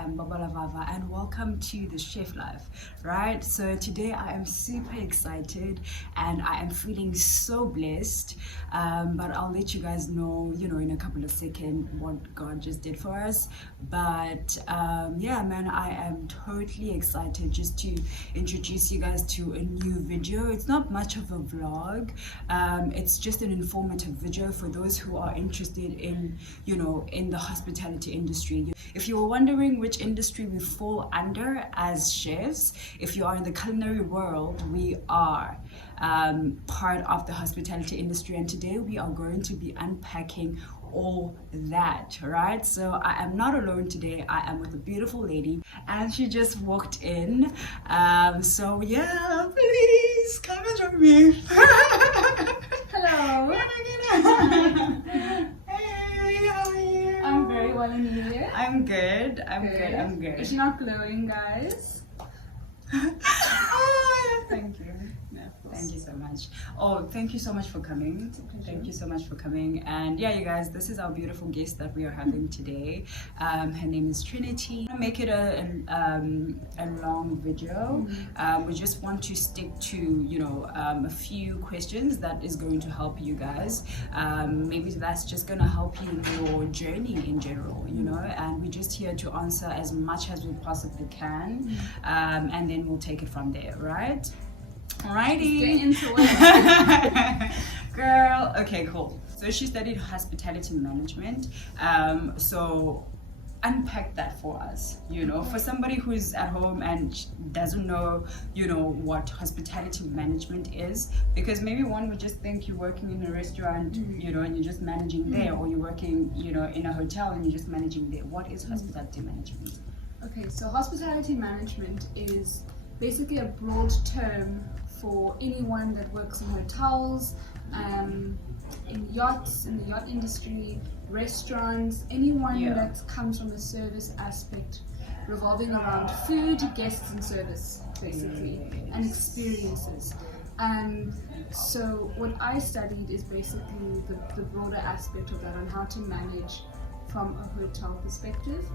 am Babala Vava and welcome to the Chef Life, right? So today I am super excited and I am feeling so blessed, but I'll let you guys know, in a couple of seconds what God just did for us. But yeah, man, I am totally excited just to introduce you guys to a new video. It's not much of a vlog, it's just an informative video for those who are interested in, in the hospitality industry. If you were wondering which industry we fall under as chefs, if you are in the culinary world, we are part of the hospitality industry, and today we are going to be unpacking all that, right? So I am not alone today. I am with a beautiful lady and she just walked in. So yeah, please come and join me. Hello. Hey, how are you? I'm very well, and you? I'm good. I'm good. Is she not glowing, guys? Oh, Thank you. thank you so much. Oh, thank you so much for coming. Thank you so much for coming. And yeah, you guys, this is our beautiful guest that we are having today. Her name is Trinity. I'm gonna make it a long video. We just want to stick to a few questions that is going to help you guys. Maybe that's just gonna help you in your journey in general, and we're just here to answer as much as we possibly can, and then we'll take it from there, right? Alrighty. Get into it. Girl, okay, cool. So she studied hospitality management. So unpack that for us, for somebody who's at home and doesn't know, what hospitality management is, because maybe one would just think you're working in a restaurant, and you're just managing there, or you're working, in a hotel and you're just managing there. What is hospitality management? Okay, so hospitality management is basically a broad term for anyone that works in hotels, in yachts, in the yacht industry, restaurants, anyone that comes from a service aspect revolving around food, guests and service, basically, and experiences. So what I studied is basically the broader aspect of that, on how to manage from a hotel perspective.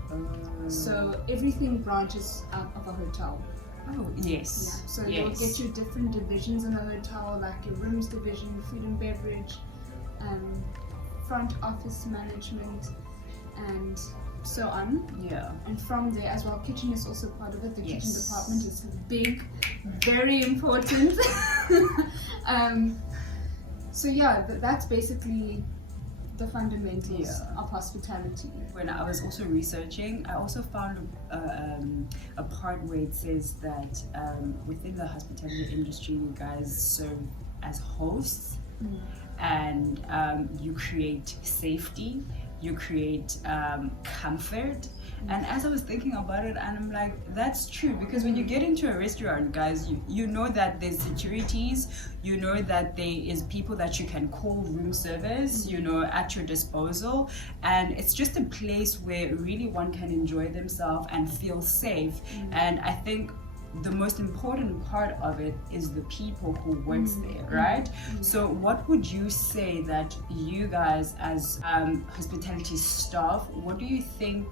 So everything branches out of a hotel. Oh, yes. Yeah. So you'll get your different divisions in a hotel, like your rooms division, food and beverage, front office management, and so on. Yeah. And from there as well, kitchen is also part of it. The kitchen department is big, very important. So yeah, that's basically the fundamentals of hospitality. When I was also researching, I also found a part where it says that within the hospitality industry, you guys serve as hosts, and you create safety, you create comfort. And as I was thinking about it, and I'm like, that's true, because when you get into a restaurant, guys, you know that there's securities, you know that there is people that you can call room service, at your disposal, and it's just a place where really one can enjoy themselves and feel safe. And I think the most important part of it is the people who works there, right? So what would you say that you guys as hospitality staff, what do you think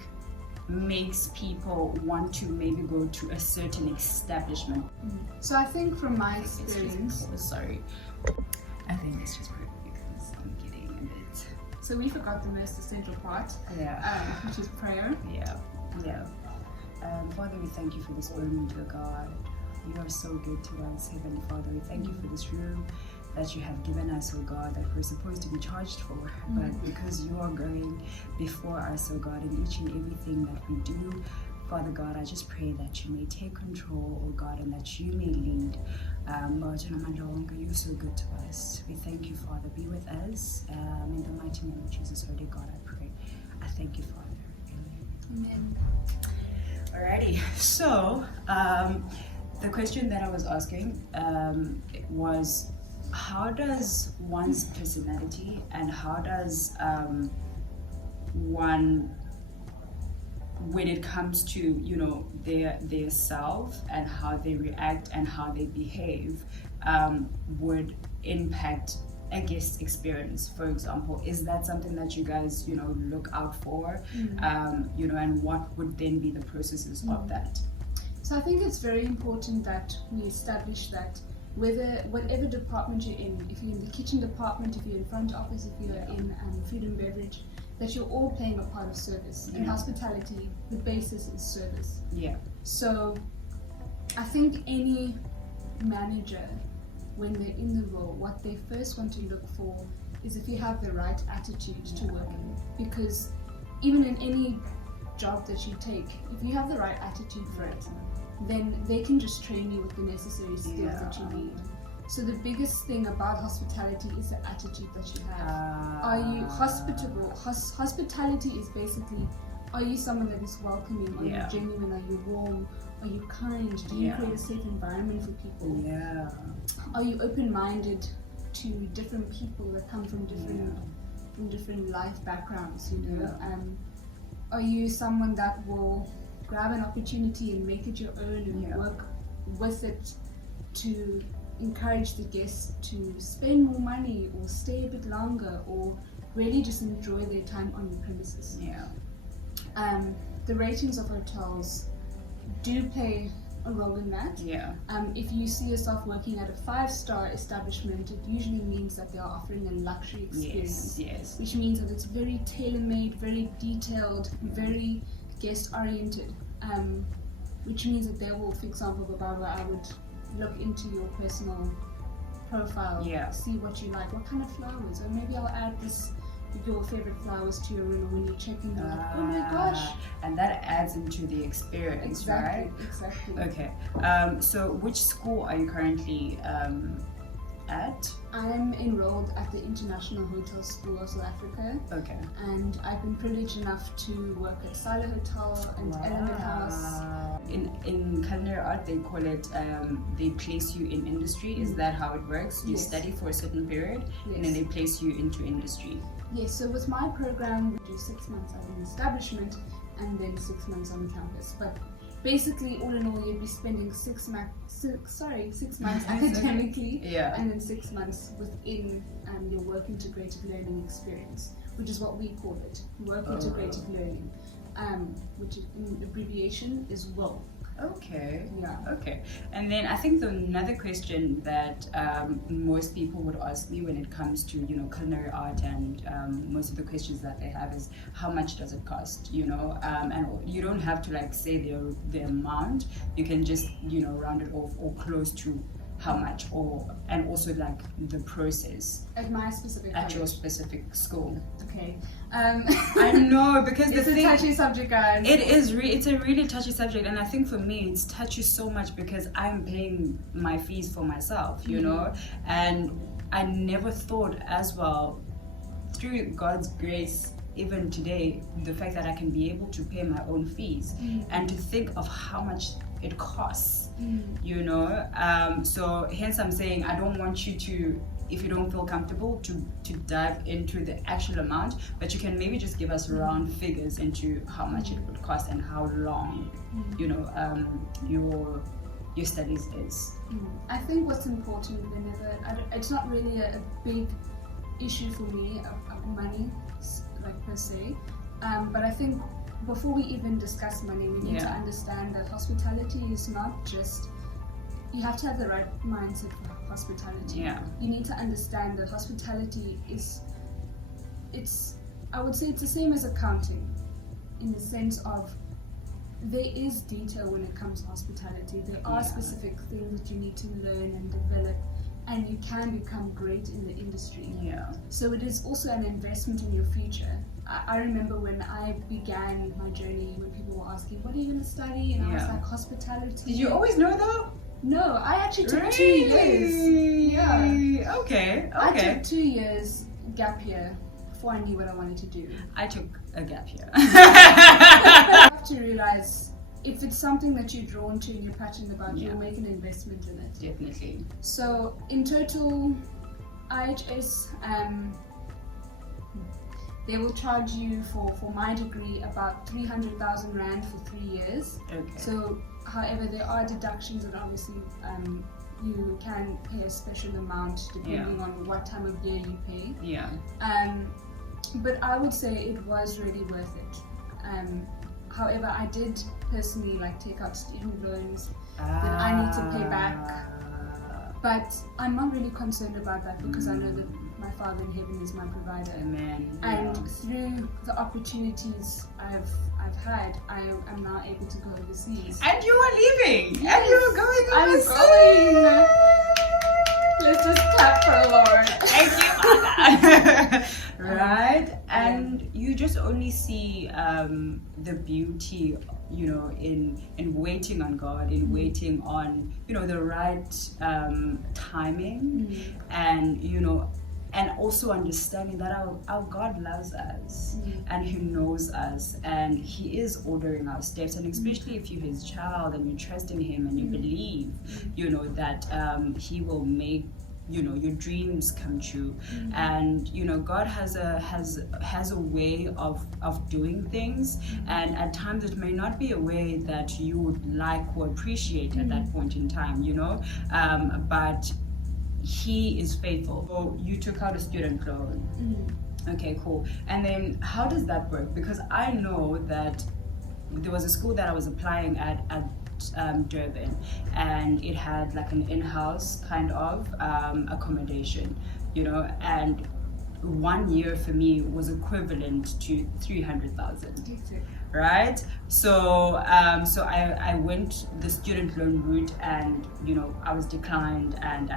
makes people want to maybe go to a certain establishment? So I think from my experience, I think it's just perfect because I'm getting a bit. So we forgot the most essential part, which is prayer. Yeah. Father, we thank you for this moment, dear God. You are so good to us, Heavenly Father. We thank you for this room that you have given us, oh God, that we're supposed to be charged for. But because you are going before us, oh God, in each and everything that we do, Father God, I just pray that you may take control, oh God, and that you may lead. You're so good to us. We thank you, Father. Be with us. In the mighty name of Jesus, oh dear God, I pray. I thank you, Father. Amen. Alrighty, so the question that I was asking was, how does one's personality and how does one, when it comes to their self and how they react and how they behave, would impact a guest experience, for example? Is that something that you guys, look out for? And what would then be the processes of that? So I think it's very important that we establish that whatever department you're in, if you're in the kitchen department, if you're in front office, if you're in food and beverage, that you're all playing a part of service. In hospitality, the basis is service. Yeah. So I think any manager, when they're in the role, what they first want to look for is if you have the right attitude to work in. Because even in any job that you take, if you have the right attitude for it, then they can just train you with the necessary skills that you need. So the biggest thing about hospitality is the attitude that you have. Are you hospitable? Hospitality is basically, are you someone that is welcoming? Are you genuine? Are you warm? Are you kind? Do you create a safe environment for people? Yeah. Are you open-minded to different people that come from different life backgrounds? Are you someone that will grab an opportunity and make it your own and work with it to encourage the guests to spend more money or stay a bit longer or really just enjoy their time on your premises? The ratings of hotels do play a role in that. If you see yourself working at a 5-star establishment, it usually means that they are offering a luxury experience, which means that it's very tailor-made, very detailed, very guest-oriented, which means that they will, for example, Barbara, I would look into your personal profile, see what you like, what kind of flowers, or maybe I'll add your favorite flowers to your room. When you check in, you're like, oh my gosh, and that adds into the experience, right? Exactly. Okay. So which school are you currently at? I'm enrolled at the International Hotel School of South Africa. Okay. And I've been privileged enough to work at Silo Hotel and Element House. In culinary art, they call it, they place you in industry. Is that how it works? You study for a certain period, and then they place you into industry. Yes, so with my program, we do 6 months at an establishment and then 6 months on campus. But basically, all in all, you'd be spending 6 months academically, and then 6 months within your work integrated learning experience, which is what we call it, work integrated learning, which in abbreviation is WIL. Okay. Yeah. Okay. And then I think another question that most people would ask me when it comes to culinary art, and most of the questions that they have is, how much does it cost? And you don't have to say the amount. You can just round it off or close to how much, and also the process at your specific school. Okay. I know, because it's a touchy subject, guys. It's a really touchy subject, and I think for me it's touchy so much because I'm paying my fees for myself, and I never thought as well, through God's grace, even today, the fact that I can be able to pay my own fees and to think of how much it costs, so hence I'm saying I don't want you to, if you don't feel comfortable, to dive into the actual amount, but you can maybe just give us round figures into how much it would cost and how long your studies is. I think what's important it's not really a big issue for me of money per se, but I think before we even discuss money, we need to understand that hospitality is not just, you have to have the right mindset for hospitality. You need to understand that hospitality I would say it's the same as accounting, in the sense of there is detail when it comes to hospitality. There are specific things that you need to learn and develop, and you can become great in the industry. So it is also an investment in your future. I remember when I began my journey, when people were asking, what are you going to study? And I was like, hospitality. Did you always know though? No, I actually took 2 years. Yeah. Okay. I took 2 years gap year before I knew what I wanted to do. I took a gap year. You have to realize, if it's something that you're drawn to and you're passionate about, you'll make an investment in it. Definitely. So in total, IHS, they will charge you for my degree about 300,000 Rand for 3 years. Okay. So, however, there are deductions, and obviously you can pay a special amount depending on what time of year you pay. Yeah. But I would say it was really worth it. However, I did personally take out student loans that I need to pay back. But I'm not really concerned about that because I know that my Father in heaven is my provider. Amen. And through the opportunities I've had, I am now able to go overseas. And you are leaving. Yes, and you are going overseas. I'm going. Let's just clap for the Lord. Thank you, Father. Right? And you just only see the beauty, in waiting on God, in waiting on, the right timing, and also understanding that our God loves us and He knows us and He is ordering our steps. And especially if you're His child and you trust in Him and you believe, that He will make your dreams come true. And God has a way of doing things, and at times it may not be a way that you would like or appreciate at that point in time, but He is faithful. So you took out a student loan. Okay, cool. And then how does that work? Because I know that there was a school that I was applying at Durban, and it had an in-house kind of accommodation, and 1 year for me was equivalent to 300,000. Right? So I went the student loan route, and I was declined, and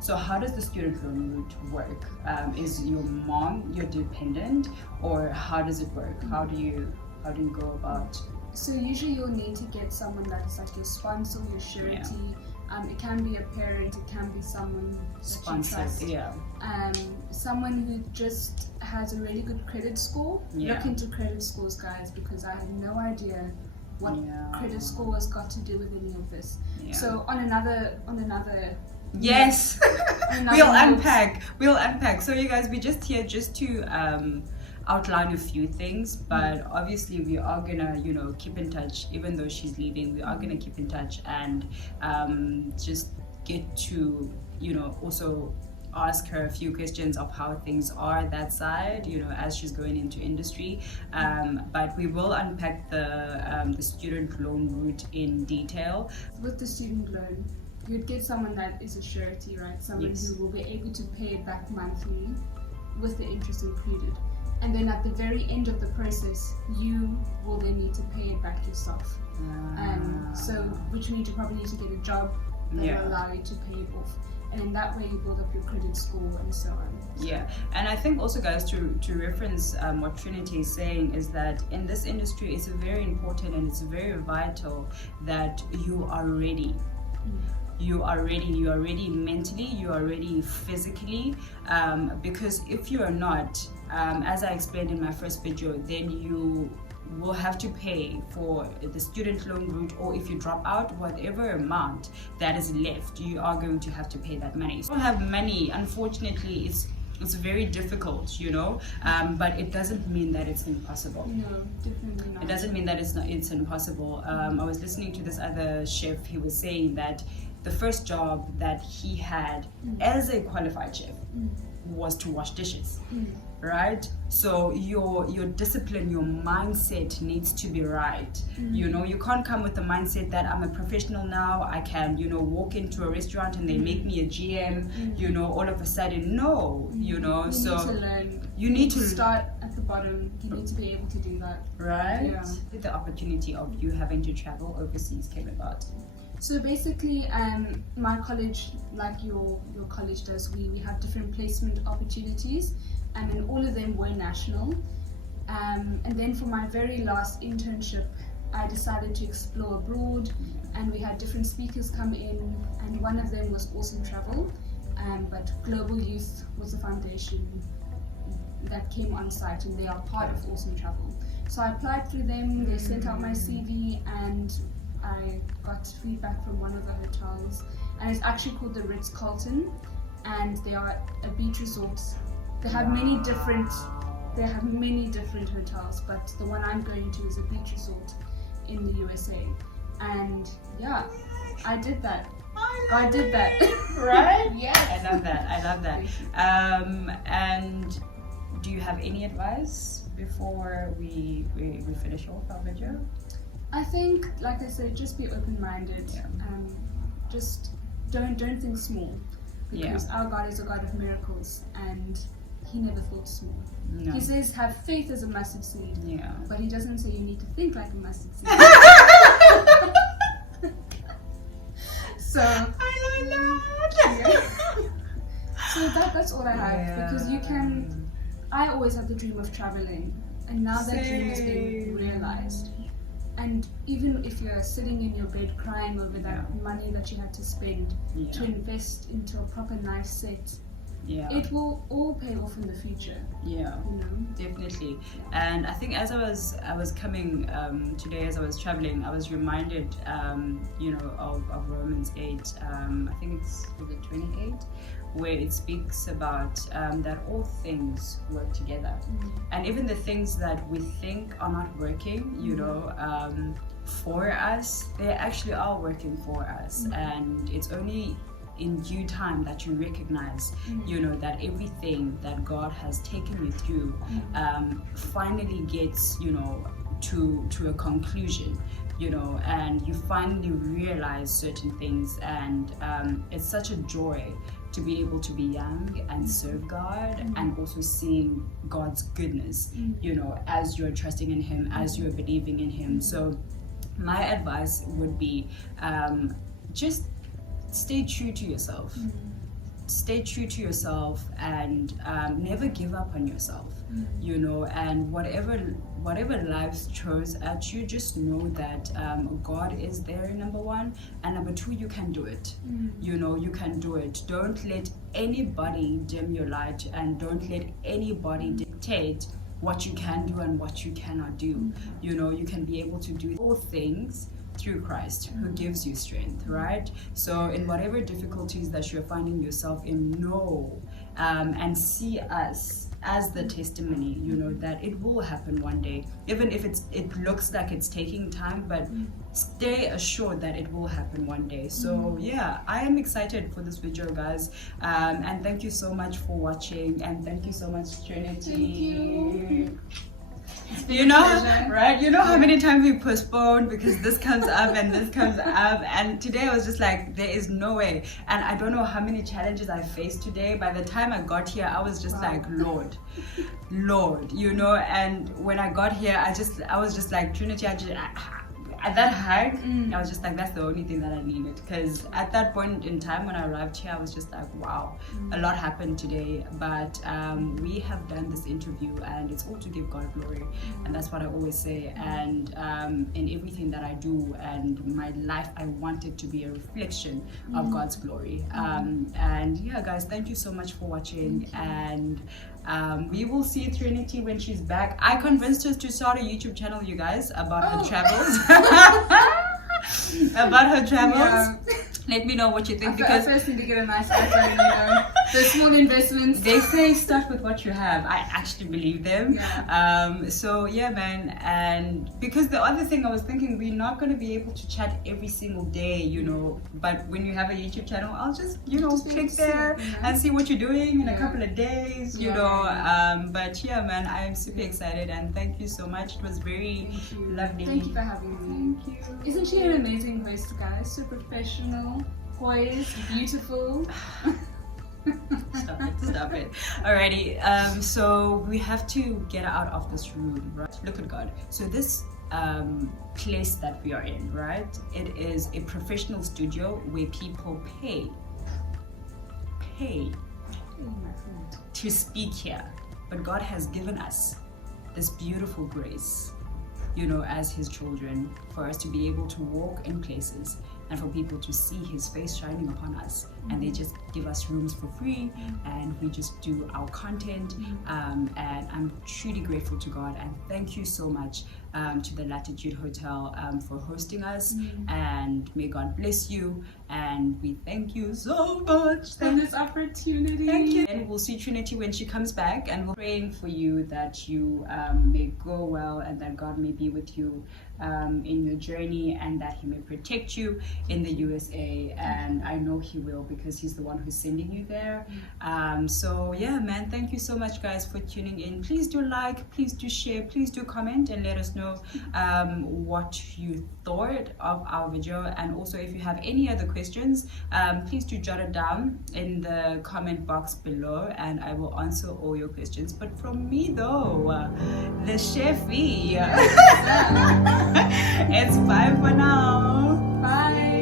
so how does the student loan route work? Is your mom your dependent, or how does it work? How do you go about? So usually you'll need to get someone that's your sponsor, your surety. It can be a parent, it can be someone Sponsor, that you trust. Someone who just has a really good credit score. Look into credit scores, guys, because I had no idea what credit score has got to do with any of this. So on another yes, we'll unpack. So you guys, we're just here just to outline a few things, but obviously we are gonna keep in touch. Even though she's leaving, we are gonna keep in touch and just get to also ask her a few questions of how things are that side, as she's going into industry. But we will unpack the student loan route in detail. With the student loan, you'd get someone that is a surety, right? Someone who will be able to pay it back monthly with the interest included. And then at the very end of the process, you will then need to pay it back yourself. So, which means you probably need to get a job that will allow you to pay it off. And in that way, you build up your credit score and so on. Yeah, and I think also, guys, to reference what Trinity is saying, is that in this industry, it's very important and it's very vital that you are ready. You are ready mentally, you are ready physically, because if you are not, as I explained in my first video, then you will have to pay for the student loan route, or if you drop out, whatever amount that is left, you are going to have to pay that money. If you don't have money, unfortunately, it's very difficult, but it doesn't mean that it's impossible. No, definitely not. It doesn't mean that it's impossible. I was listening to this other chef. He was saying that the first job that he had as a qualified chef was to wash dishes, right? So your discipline, your mindset needs to be right. You can't come with the mindset that I'm a professional now, I can walk into a restaurant and they make me a GM, all of a sudden. No, you need to learn. You need to start at the bottom. You need to be able to do that, right? The opportunity of you having to travel overseas came about. So basically, my college, like your college does, we have different placement opportunities, and all of them were national. And then for my very last internship, I decided to explore abroad, and we had different speakers come in, and one of them was Awesome Travel, but Global Youth was the foundation that came on site, and they are part of Awesome Travel. So I applied through them, they sent out my CV, and I got feedback from one of the hotels, and it's actually called the Ritz-Carlton, and they are a beach resort. They have many different hotels, but the one I'm going to is a beach resort in the USA. And I did that. God did that. Right? Yes. I love that. And do you have any advice before we finish off our video? I think, like I said, just be open-minded. Yeah. Just don't think small, because Yeah. our God is a God of miracles, and He never thought small. No. He says, "Have faith as a mustard seed," Yeah. but He doesn't say you need to think like a mustard seed. So I love that. yeah. So that's all I have, because you can. I always had the dream of traveling, and now that dream is being realized. And even if you're sitting in your bed crying over that money that you had to spend to invest into a proper nice set, it will all pay off in the future. Yeah, you know? definitely. And I think as I was coming today, as I was traveling, I was reminded, of Romans 8. I think it's 28, where it speaks about that all things work together, and even the things that we think are not working, for us, they actually are working for us, and it's only in due time that you recognize, that everything that God has taken you through finally gets, to a conclusion, and you finally realize certain things, and it's such a joy to be able to be young and serve God, and also seeing God's goodness, as you're trusting in Him, as you're believing in Him. So my advice would be, just stay true to yourself. Stay true to yourself, and never give up on yourself, and whatever life throws at you, just know that God is there, number one, and number two, you can do it. You can do it. Don't let anybody dim your light, and don't let anybody dictate what you can do and what you cannot do. You can be able to do all things through Christ, who gives you strength, right? So in whatever difficulties that you're finding yourself in, know and see us as the testimony, that it will happen one day, even if it looks like it's taking time, but stay assured that it will happen one day. So yeah, I am excited for this video, guys, and thank you so much for watching, and thank you so much, Trinity. Thank you. Right? How many times we postponed because this comes up and this comes up, and today I was just like, there is no way. And I don't know how many challenges I faced today. By the time I got here, I was just like, Lord, and when I got here, I was just like, Trinity, at that hike, I was just like, that's the only thing that I needed, because at that point in time when I arrived here, I was just like, wow, a lot happened today, but we have done this interview, and it's all to give God glory, and that's what I always say. And in everything that I do and my life, I want it to be a reflection of God's glory. And yeah, guys, thank you so much for watching, and we will see Trinity when she's back. I convinced her to start a YouTube channel, you guys, about her travels. About her travels. Yeah. Let me know what you think, because I first need to get a nice iPhone, so small investments. They say start with what you have. I actually believe them. Yeah. So yeah, man. And because the other thing I was thinking, we're not going to be able to chat every single day, but when you have a YouTube channel, I'll just click there and see what you're doing in a couple of days, but yeah, man, I'm super excited, and thank you so much. It was very lovely. Thank you for having me. Thank you. Isn't she an amazing host, guys? So professional, poised, beautiful. Stop it. Alrighty, so we have to get out of this room, right? Look at God. So this place that we are in, right? It is a professional studio where people pay to speak here. But God has given us this beautiful grace, as His children, for us to be able to walk in places and for people to see His face shining upon us, and they just give us rooms for free, and we just do our content, and I'm truly grateful to God, and thank you so much to the Latitude Hotel for hosting us, and may God bless you, and we thank you so much for this opportunity. Thank you. And we'll see Trinity when she comes back, and we're praying for you that you may go well, and that God may be with you in your journey, and that he may protect you in the USA. And I know he will, because he's the one who's sending you there. So yeah, man, thank you so much, guys, for tuning in. Please do like, please do share, please do comment, and let us know what you thought of our video. And also, if you have any other questions, please do jot it down in the comment box below, and I will answer all your questions. But from me though, the chefy, it's bye for now. Bye.